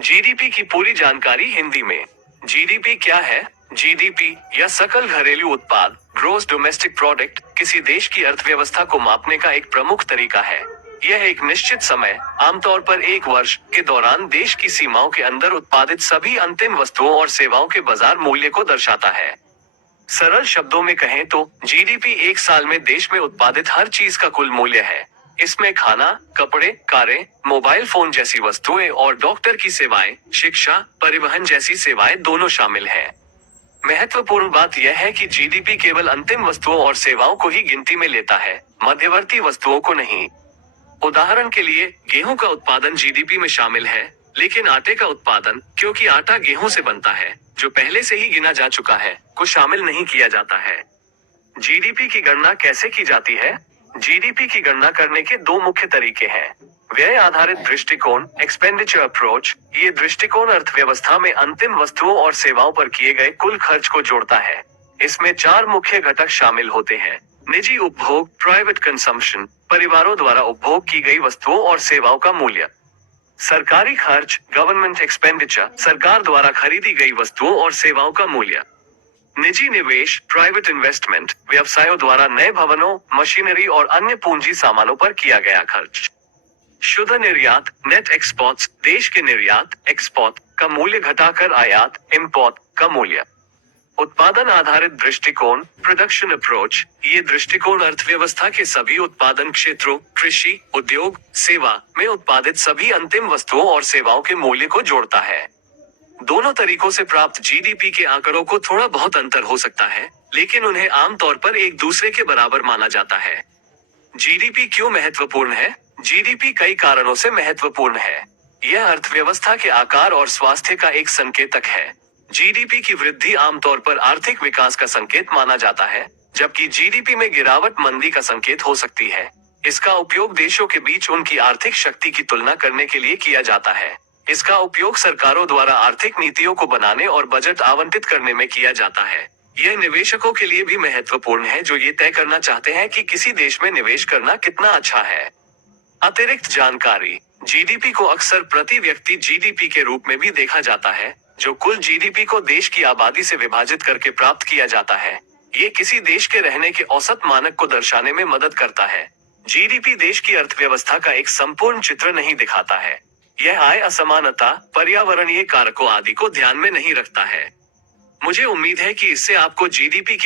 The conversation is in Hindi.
जीडीपी की पूरी जानकारी हिंदी में। जीडीपी क्या है? जीडीपी या सकल घरेलू उत्पाद, ग्रोस डोमेस्टिक प्रोडक्ट, किसी देश की अर्थव्यवस्था को मापने का एक प्रमुख तरीका है। यह एक निश्चित समय, आमतौर पर एक वर्ष के दौरान देश की सीमाओं के अंदर उत्पादित सभी अंतिम वस्तुओं और सेवाओं के बाजार मूल्य को दर्शाता है। सरल शब्दों में कहें तो जीडीपी एक साल में देश में उत्पादित हर चीज का कुल मूल्य है। इसमें खाना, कपड़े, कारें, मोबाइल फोन जैसी वस्तुएं और डॉक्टर की सेवाएं, शिक्षा, परिवहन जैसी सेवाएं दोनों शामिल हैं। महत्वपूर्ण बात यह है कि जीडीपी केवल अंतिम वस्तुओं और सेवाओं को ही गिनती में लेता है, मध्यवर्ती वस्तुओं को नहीं। उदाहरण के लिए, गेहूं का उत्पादन जीडीपी में शामिल है, लेकिन आटे का उत्पादन, क्योंकि आटा गेहूं से बनता है, जो पहले से ही गिना जा चुका है, को शामिल नहीं किया जाता है। जीडीपी की गणना कैसे की जाती है? जीडीपी की गणना करने के दो मुख्य तरीके हैं। व्यय आधारित दृष्टिकोण, एक्सपेंडिचर अप्रोच। ये दृष्टिकोण अर्थव्यवस्था में अंतिम वस्तुओं और सेवाओं पर किए गए कुल खर्च को जोड़ता है। इसमें चार मुख्य घटक शामिल होते हैं। निजी उपभोग, प्राइवेट कंजम्पशन, परिवारों द्वारा उपभोग की गई वस्तुओं और सेवाओं का मूल्य। सरकारी खर्च, गवर्नमेंट एक्सपेंडिचर, सरकार द्वारा खरीदी गई वस्तुओं और सेवाओं का मूल्य। निजी निवेश, प्राइवेट इन्वेस्टमेंट, व्यवसायों द्वारा नए भवनों, मशीनरी और अन्य पूंजी सामानों पर किया गया खर्च। शुद्ध निर्यात, नेट एक्सपोर्ट्स, देश के निर्यात, एक्सपोर्ट का मूल्य घटाकर आयात, इम्पोर्ट का मूल्य। उत्पादन आधारित दृष्टिकोण, प्रोडक्शन अप्रोच। ये दृष्टिकोण अर्थव्यवस्था के सभी उत्पादन क्षेत्रों, कृषि, उद्योग, सेवा में उत्पादित सभी अंतिम वस्तुओं और सेवाओं के मूल्य को जोड़ता है। दोनों तरीकों से प्राप्त जीडीपी के आंकड़ों को थोड़ा बहुत अंतर हो सकता है, लेकिन उन्हें आमतौर पर एक दूसरे के बराबर माना जाता है। जीडीपी क्यों महत्वपूर्ण है? जीडीपी कई कारणों से महत्वपूर्ण है। यह अर्थव्यवस्था के आकार और स्वास्थ्य का एक संकेतक है। जीडीपी की वृद्धि आमतौर पर आर्थिक विकास का संकेत माना जाता है, जबकि जीडीपी में गिरावट मंदी का संकेत हो सकती है। इसका उपयोग देशों के बीच उनकी आर्थिक शक्ति की तुलना करने के लिए किया जाता है। इसका उपयोग सरकारों द्वारा आर्थिक नीतियों को बनाने और बजट आवंटित करने में किया जाता है। यह निवेशकों के लिए भी महत्वपूर्ण है, जो ये तय करना चाहते हैं कि किसी देश में निवेश करना कितना अच्छा है। अतिरिक्त जानकारी। जीडीपी को अक्सर प्रति व्यक्ति जीडीपी के रूप में भी देखा जाता है, जो कुल जीडीपी को देश की आबादी से विभाजित करके प्राप्त किया जाता है। ये किसी देश के रहने के औसत मानक को दर्शाने में मदद करता है। जीडीपी देश की अर्थव्यवस्था का एक संपूर्ण चित्र नहीं दिखाता है। यह आय असमानता, पर्यावरणीय कारकों आदि को ध्यान में नहीं रखता है। मुझे उम्मीद है कि इससे आपको जीडीपी की